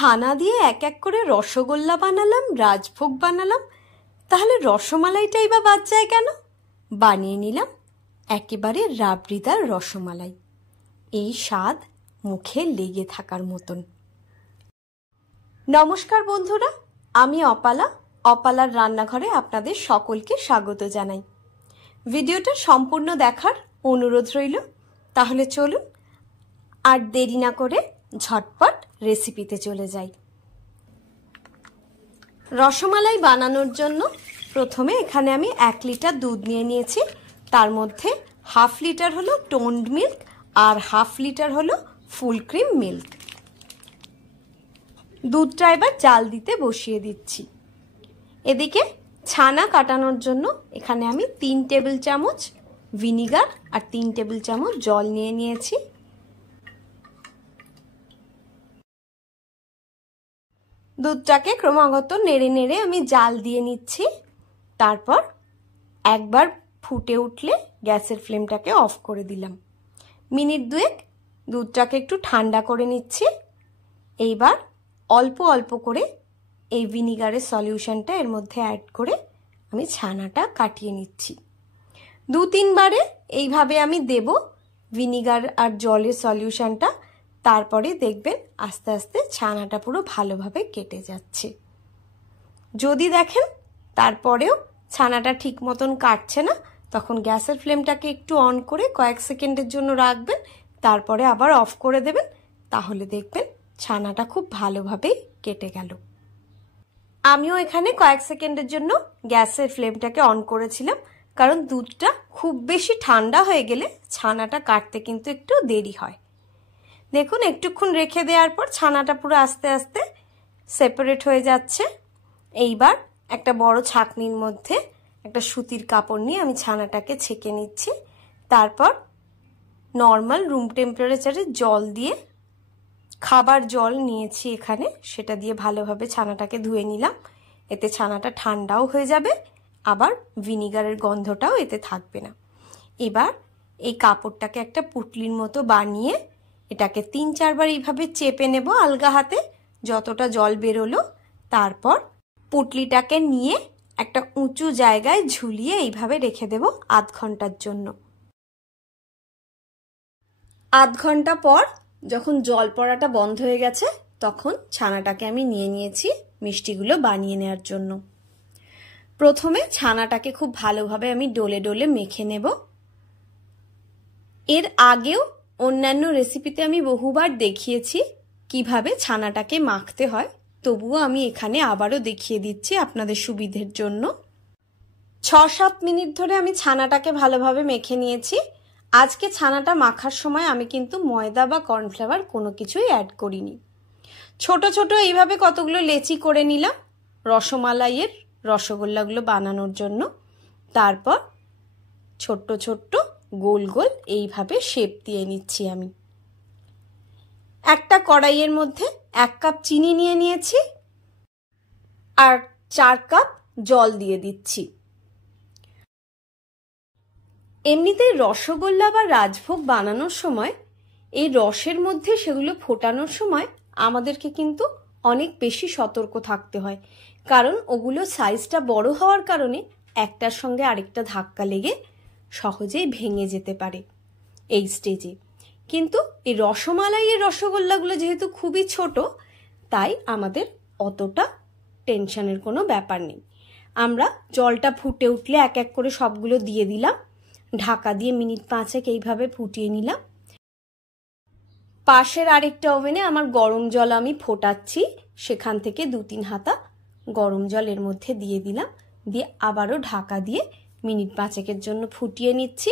ছানা দিয়ে এক এক করে রসগোল্লা বানালাম, রাজভোগ বানালাম, তাহলে রসমালাইটাই বা বাদ যায় কেন? বানিয়ে নিলাম একেবারে রাবড়িদার রসমালাই। এই স্বাদ মুখে লেগে থাকার মতন। নমস্কার বন্ধুরা, আমি অপালার রান্নাঘরে আপনাদের সকলকে স্বাগত জানাই। ভিডিওটা সম্পূর্ণ দেখার অনুরোধ রইল। তাহলে চলুন আর দেরি না করে ঝটপট রেসিপিতে চলে যাই। রসমালাই বানানোর জন্য প্রথমে এখানে আমি 1 লিটার দুধ নিয়ে নিয়েছি। তার মধ্যে 1/2 লিটার হলো টোন্ড মিল্ক আর 1/2 লিটার হলো ফুল ক্রিম মিল্ক। দুধটা এবার জাল দিতে বসিয়ে দিচ্ছি। এদিকে ছানা কাটানোর জন্য এখানে আমি 3 টেবিল চামচ ভিনিগার আর 3 টেবিল চামচ জল নিয়ে নিয়েছি। দুধটাকে ক্রমাগত নেড়ে নেড়ে আমি জাল দিয়ে নিচ্ছি। তারপর একবার ফুটে উঠলে গ্যাসের ফ্লেমটাকে অফ করে দিলাম। মিনিট 2 দুধটাকে একটু ঠান্ডা করে নিচ্ছি। এইবার অল্প অল্প করে এই ভিনিগারের সলিউশনটা এর মধ্যে অ্যাড করে আমি ছানাটা কাটিয়ে নিচ্ছি। 2-3 বারে এইভাবে আমি দেব ভিনিগার আর জলের সলিউশনটা। তারপরে দেখবেন আস্তে আস্তে ছানাটা পুরো ভালোভাবে কেটে যাচ্ছে। যদি দেখেন তারপরেও ছানাটা ঠিক মতন কাটছে না, তখন গ্যাসের ফ্লেমটাকে একটু অন করে কয়েক সেকেন্ডের জন্য রাখবেন, তারপরে আবার অফ করে দেবেন। তাহলে দেখবেন ছানাটা খুব ভালোভাবেই কেটে গেল। আমিও এখানে কয়েক সেকেন্ডের জন্য গ্যাসের ফ্লেমটাকে অন করেছিলাম, কারণ দুধটা খুব বেশি ঠান্ডা হয়ে গেলে ছানাটা কাটতে কিন্তু একটু দেরি হয়। দেখুন একটুক্ষণ রেখে দেওয়ার পর ছানাটা পুরো আস্তে আস্তে সেপারেট হয়ে যাচ্ছে। এইবার একটা বড় ছাঁকনির মধ্যে একটা সুতির কাপড় নিয়ে আমি ছানাটাকে ছেঁকে নিচ্ছি। তারপর নর্মাল রুম টেম্পারেচারে জল দিয়ে, খাবার জল নিয়েছি এখানে, সেটা দিয়ে ভালোভাবে ছানাটাকে ধুয়ে নিলাম। এতে ছানাটা ঠান্ডাও হয়ে যাবে, আবার ভিনিগারের গন্ধটাও এতে থাকবে না। এবার এই কাপড়টাকে একটা পুটলির মতো বানিয়ে এটাকে 3-4 বার এইভাবে চেপে নেব আলগা হাতে, যতটা জল বেরোলো। তারপর পুটলিটাকে নিয়ে একটা উঁচু জায়গায় ঝুলিয়ে এইভাবে রেখে দেব আধ ঘন্টার জন্য। আধ ঘন্টা পর যখন জল পড়াটা বন্ধ হয়ে গেছে, তখন ছানাটাকে আমি নিয়ে নিয়েছি মিষ্টিগুলো বানিয়ে নেওয়ার জন্য। প্রথমে ছানাটাকে খুব ভালোভাবে আমি ডলে ডলে মেখে নেব। এর আগেও অন্যান্য রেসিপিতে আমি বহুবার দেখিয়েছি কিভাবে ছানাটাকে মাখতে হয়, তবুও আমি এখানে আবারও দেখিয়ে দিচ্ছি আপনাদের সুবিধের জন্য। 6-7 মিনিট ধরে আমি ছানাটাকে ভালোভাবে মেখে নিয়েছি। আজকে ছানাটা মাখার সময় আমি কিন্তু ময়দা বা কর্নফ্লাওয়ার কোনো কিছুই অ্যাড করিনি। ছোট ছোট এইভাবে কতগুলো লেচি করে নিলাম রসমালাইয়ের রসগোল্লাগুলো বানানোর জন্য। তারপর ছোট্ট ছোট্ট গোল গোল এইভাবে শেপ দিয়ে নিচ্ছি আমি। একটা কড়াইয়ের মধ্যে 1 কাপ চিনি নিয়ে নিয়েছি আর 4 কাপ জল দিয়ে দিচ্ছি। এমনিতে রসগোল্লা বা রাজভোগ বানানোর সময় এই রসের মধ্যে সেগুলো ফোটানোর সময় আমাদেরকে কিন্তু অনেক বেশি সতর্ক থাকতে হয়, কারণ ওগুলো সাইজটা বড় হওয়ার কারণে একটার সঙ্গে আরেকটা ধাক্কা লেগে সহজেই ভেঙে যেতে পারে এই স্টেজে। কিন্তু এই রসমালাইয়ের রসগোল্লাগুলো যেহেতু খুবই ছোট, তাই আমাদের অতটা টেনশনের কোনো ব্যাপার নেই। আমরা জলটা ফুটে উঠলে এক এক করে সবগুলো দিয়ে দিলাম, ঢাকা দিয়ে মিনিট 5 এইভাবে ফুটিয়ে নিলাম। পাশের আরেকটা ওভেনে আমার গরম জল আমি ফোটাচ্ছি, সেখান থেকে 2-3 হাতা গরম জল এর মধ্যে দিয়ে দিলাম, দিয়ে আবারও ঢাকা দিয়ে মিনিট 5 জন্য ফুটিয়ে নিচ্ছি।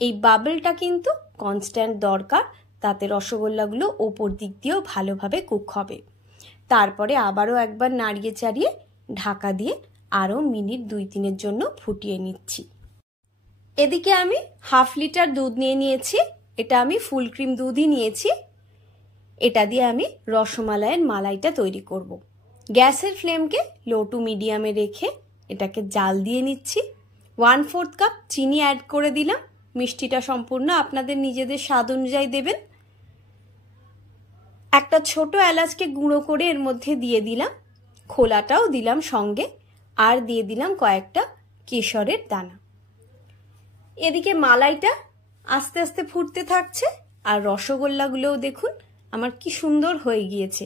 এই বাবলটা কিন্তু কনস্ট্যান্ট দরকার, তাতে রসগোল্লাগুলো ওপর দিক দিয়েও ভালোভাবে কুক হবে। তারপরে আবারও একবার নাড়িয়ে চাড়িয়ে ঢাকা দিয়ে আরও মিনিট 2-3 জন্য ফুটিয়ে নিচ্ছি। এদিকে আমি 1/2 লিটার দুধ নিয়ে নিয়েছি, এটা আমি ফুল ক্রিম দুধই নিয়েছি। এটা দিয়ে আমি রসমালাইয়ের মালাইটা তৈরি করব। গ্যাসের ফ্লেমকে লো টু মিডিয়ামে রেখে এটাকে জাল দিয়ে নিচ্ছি। 1/4 কাপ চিনি অ্যাড করে দিলাম। মিষ্টিটা সম্পূর্ণ আপনাদের নিজেদের স্বাদ অনুযায়ী দেবেন। একটা ছোট এলাচকে গুঁড়ো করে এর মধ্যে দিয়ে দিলাম, খোলাটাও দিলাম সঙ্গে, আর দিয়ে দিলাম কয়েকটা কেশরের দানা। এদিকে মালাইটা আস্তে আস্তে ফুটতে থাকছে, আর রসগোল্লাগুলোও দেখুন আমার কি সুন্দর হয়ে গিয়েছে।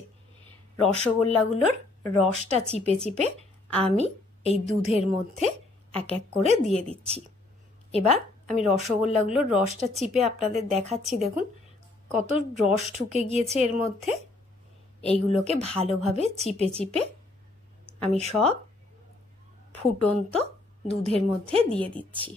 রসগোল্লাগুলোর রসটা চিপে চিপে আমি এই দুধের মধ্যে এক এক করে দিয়ে দিচ্ছি। এবার আমি রসগোল্লাগুলোর রসটা চিপে আপনাদের দেখাচ্ছি, দেখুন কত রস ঢুকে গিয়েছে এর মধ্যে। এইগুলোকে ভালোভাবে চিপে চিপে আমি সব ফুটন্ত দুধের মধ্যে দিয়ে দিচ্ছি।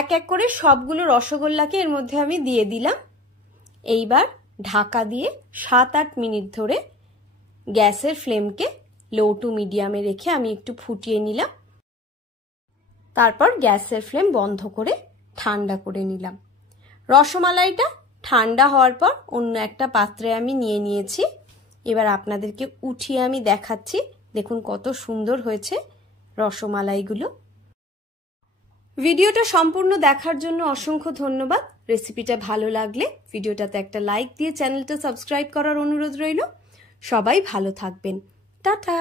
এক এক করে সবগুলো রসগোল্লাকে এর মধ্যে আমি দিয়ে দিলাম। এইবার ঢাকা দিয়ে 7-8 মিনিট ধরে গ্যাসের ফ্লেমকে লো টু মিডিয়ামে রেখে আমি একটু ফুটিয়ে নিলাম। তারপর গ্যাসের ফ্লেম বন্ধ করে ঠান্ডা করে নিলাম। রসমালাইটা ঠান্ডা হওয়ার পর অন্য একটা পাত্রে আমি নিয়ে নিয়েছি। এবার আপনাদেরকে উঠিয়ে আমি দেখাচ্ছি, দেখুন কত সুন্দর হয়েছে রসমালাইগুলো। ভিডিওটা সম্পূর্ণ দেখার জন্য অসংখ্য ধন্যবাদ। রেসিপিটা ভালো লাগলে ভিডিওটাতে একটা লাইক দিয়ে চ্যানেলটা সাবস্ক্রাইব করার অনুরোধ রইল। সবাই ভালো থাকবেন। টাটা।